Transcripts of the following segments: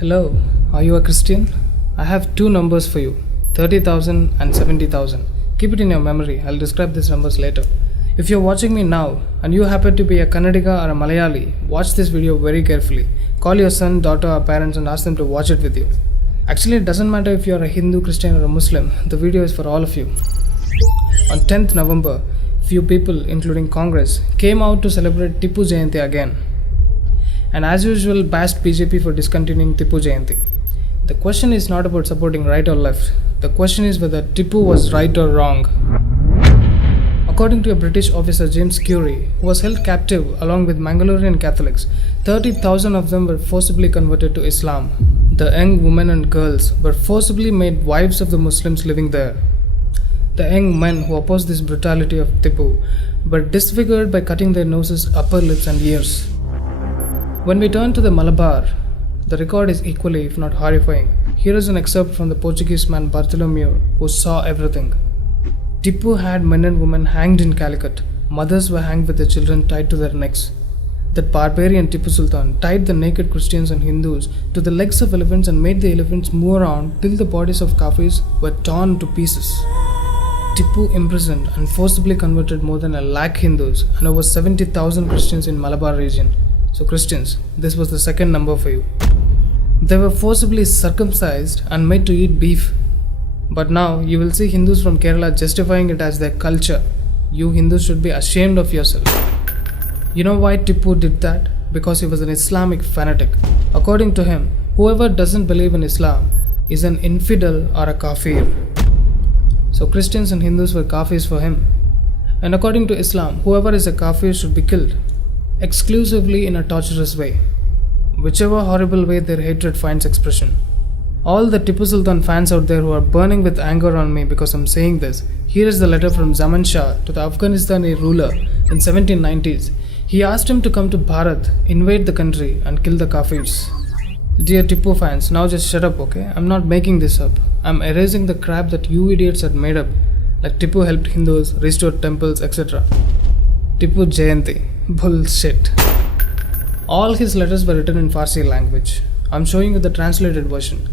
Hello, are you a Christian? I have two numbers for you, 30,000 and 70,000. Keep it in your memory, I'll describe these numbers later. If you're watching me now and you happen to be a Kannadiga or a Malayali, watch this video very carefully. Call your son, daughter or parents and ask them to watch it with you. Actually, it doesn't matter if you're a Hindu, Christian or a Muslim, the video is for all of you. On 10th November, few people, including Congress, came out to celebrate Tipu Jayanti again. And as usual, bashed BJP for discontinuing Tipu Jayanti. The question is not about supporting right or left. The question is whether Tipu was right or wrong. According to a British officer, James Curry, who was held captive along with Mangalorean Catholics, 30,000 of them were forcibly converted to Islam. The young women and girls were forcibly made wives of the Muslims living there. The young men who opposed this brutality of Tipu were disfigured by cutting their noses, upper lips and ears. When we turn to the Malabar, the record is equally, if not horrifying. Here is an excerpt from the Portuguese man Bartholomew, who saw everything. Tipu had men and women hanged in Calicut. Mothers were hanged with their children tied to their necks. That barbarian Tipu Sultan tied the naked Christians and Hindus to the legs of elephants and made the elephants move around till the bodies of Kafirs were torn to pieces. Tipu imprisoned and forcibly converted more than 1,00,000 Hindus and over 70,000 Christians in Malabar region. So Christians, this was the second number for you. They were forcibly circumcised and made to eat beef. But now you will see Hindus from Kerala justifying it as their culture. You Hindus should be ashamed of yourself. You know why Tipu did that? Because he was an Islamic fanatic. According to him, whoever doesn't believe in Islam is an infidel or a kafir. So Christians and Hindus were kafirs for him. And according to Islam, whoever is a kafir should be killed. Exclusively in a torturous way, whichever horrible way their hatred finds expression. All the Tipu Sultan fans out there who are burning with anger on me because I'm saying this, here is the letter from Zaman Shah to the Afghanistani ruler in 1790s. He asked him to come to Bharat, invade the country and kill the Kafirs. Dear Tipu fans, now just shut up, okay? I'm not making this up. I'm erasing the crap that you idiots had made up, like Tipu helped Hindus, restored temples, etc. Tipu Jayanti. Bullshit. All his letters were written in Farsi language. I'm showing you the translated version.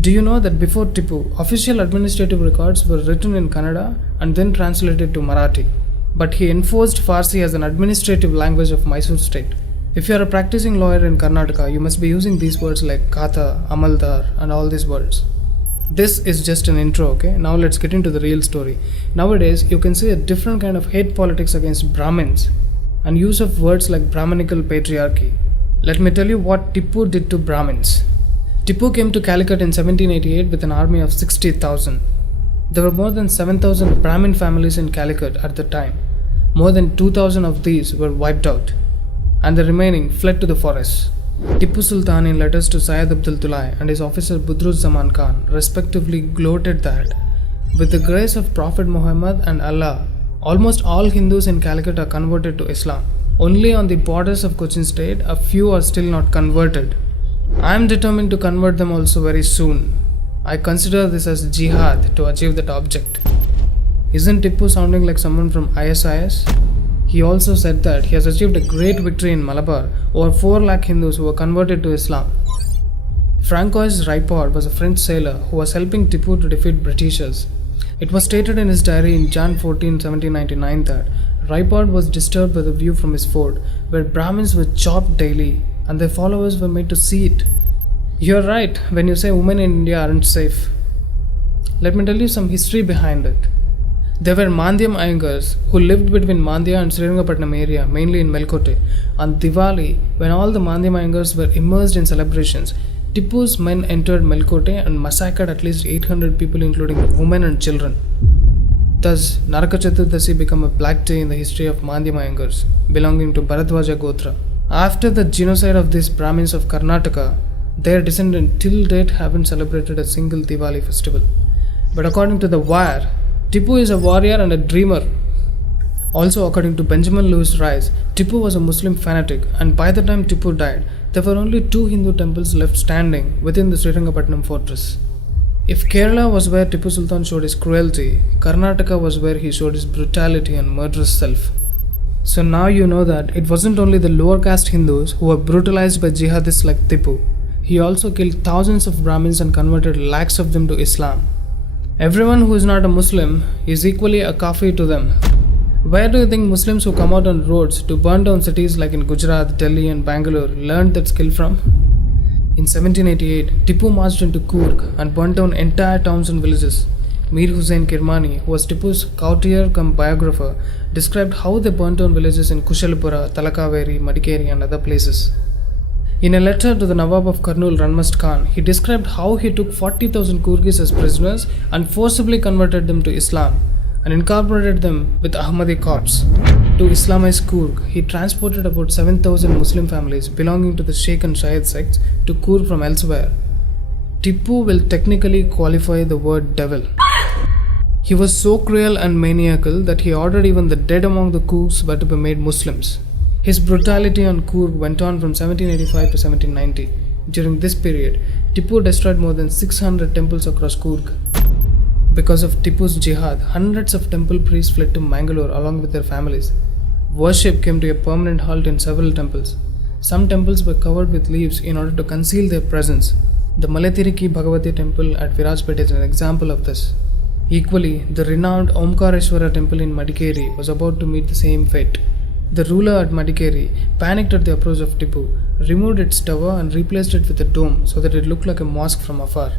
Do you know that before Tipu, official administrative records were written in Kannada and then translated to Marathi? But he enforced Farsi as an administrative language of Mysore state. If you are a practicing lawyer in Karnataka, you must be using these words like Kata, Amaldar and all these words. This is just an intro, okay? Now let's get into the real story. Nowadays, you can see a different kind of hate politics against Brahmins and use of words like Brahmanical patriarchy. Let me tell you what Tipu did to Brahmins. Tipu came to Calicut in 1788 with an army of 60,000. There were more than 7,000 Brahmin families in Calicut at the time. More than 2,000 of these were wiped out, and the remaining fled to the forests. Tipu Sultan, in letters to Syed Abdul Tulai and his officer Budruz Zaman Khan, respectively gloated that, with the grace of Prophet Muhammad and Allah, almost all Hindus in Calicut are converted to Islam. Only on the borders of Cochin state, a few are still not converted. I am determined to convert them also very soon. I consider this as jihad to achieve that object. Isn't Tipu sounding like someone from ISIS? He also said that he has achieved a great victory in Malabar over 4,00,000 Hindus who were converted to Islam. Francois Ripard was a French sailor who was helping Tipu to defeat Britishers. It was stated in his diary in Jan 14, 1799 that Ripard was disturbed by the view from his fort, where Brahmins were chopped daily and their followers were made to see it. You're right when you say women in India aren't safe. Let me tell you some history behind it. There were Mandhyam Iyengars who lived between Mandya and Srirangapatnam area, mainly in Melkote. On Diwali, when all the Mandhyam Iyengars were immersed in celebrations, Tipu's men entered Melkote and massacred at least 800 people, including women and children. Thus, Naraka Chaturdasi became a black day in the history of Mandhyam Iyengars, belonging to Bharadwaja Gotra. After the genocide of these Brahmins of Karnataka, their descendants till date haven't celebrated a single Diwali festival. But according to The Wire, Tipu is a warrior and a dreamer. Also, according to Benjamin Lewis Rice, Tipu was a Muslim fanatic, and by the time Tipu died, there were only 2 Hindu temples left standing within the Srirangapatnam fortress. If Kerala was where Tipu Sultan showed his cruelty, Karnataka was where he showed his brutality and murderous self. So now you know that it wasn't only the lower caste Hindus who were brutalized by jihadists like Tipu. he also killed thousands of Brahmins and converted lakhs of them to Islam. Everyone who is not a Muslim is equally a kafir to them. Where do you think Muslims who come out on roads to burn down cities like in Gujarat, Delhi and Bangalore learned that skill from? In 1788, Tipu marched into Coorg and burnt down entire towns and villages. Mir Hussain Kirmani, who was Tipu's courtier cum biographer, described how they burnt down villages in Kushalpura, Talakaveri, Madikeri and other places. In a letter to the Nawab of Kurnool, Ranmast Khan, he described how he took 40,000 Coorgis as prisoners and forcibly converted them to Islam and incorporated them with Ahmadi corps. To Islamize Coorg, he transported about 7,000 Muslim families belonging to the Sheikh and Shahid sects to Coorg from elsewhere. Tipu will technically qualify the word devil. He was so cruel and maniacal that he ordered even the dead among the Coorgs were to be made Muslims. His brutality on Coorg went on from 1785 to 1790. During this period, Tipu destroyed more than 600 temples across Coorg. Because of Tipu's jihad, hundreds of temple priests fled to Mangalore along with their families. Worship came to a permanent halt in several temples. Some temples were covered with leaves in order to conceal their presence. The Malatiriki Bhagavati temple at Virajpet is an example of this. Equally, the renowned Omkareshwara temple in Madikeri was about to meet the same fate. The ruler at Madikeri panicked at the approach of Tipu, removed its tower and replaced it with a dome so that it looked like a mosque from afar.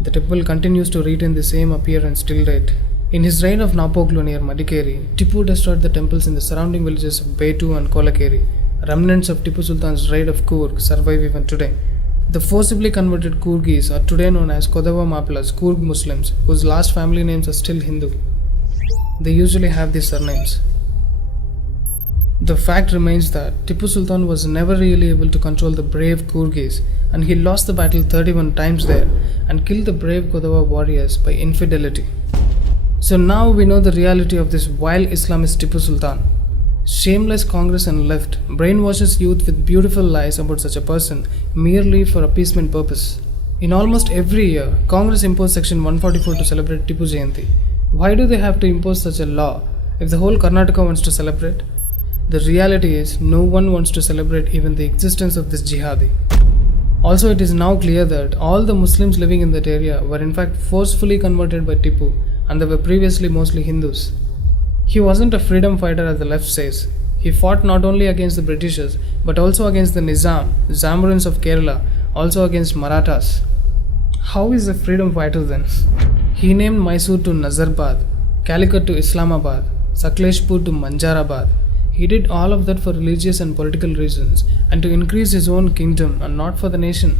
The temple continues to retain the same appearance till date. In his reign of Napoglu near Madikeri, Tipu destroyed the temples in the surrounding villages of Betu and Kolakeri. Remnants of Tipu Sultan's raid of Coorg survive even today. The forcibly converted Coorgis are today known as Kodava Mapilas, Coorg Muslims, whose last family names are still Hindu. They usually have these surnames. The fact remains that Tipu Sultan was never really able to control the brave Coorgis, and he lost the battle 31 times there and killed the brave Kodava warriors by infidelity. So now we know the reality of this vile Islamist Tipu Sultan. Shameless Congress and left brainwashes youth with beautiful lies about such a person merely for appeasement purpose. In almost every year, Congress imposed Section 144 to celebrate Tipu Jayanti. Why do they have to impose such a law if the whole Karnataka wants to celebrate? The reality is, no one wants to celebrate even the existence of this jihadi. Also, it is now clear that all the Muslims living in that area were in fact forcefully converted by Tipu, and they were previously mostly Hindus. He wasn't a freedom fighter as the left says. He fought not only against the Britishers, but also against the Nizam, Zamorins of Kerala, also against Marathas. How is a freedom fighter then? He named Mysore to Nazarbad, Calicut to Islamabad, Sakleshpur to Manjarabad. He did all of that for religious and political reasons and to increase his own kingdom and not for the nation.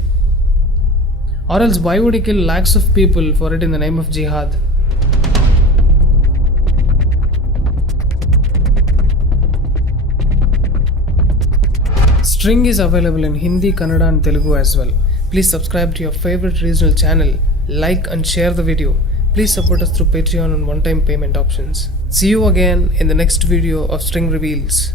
Or else why would he kill lakhs of people for it in the name of jihad? String is available in Hindi, Kannada and Telugu as well. Please subscribe to your favorite regional channel, like and share the video. Please support us through Patreon and one-time payment options. See you again in the next video of String Reveals.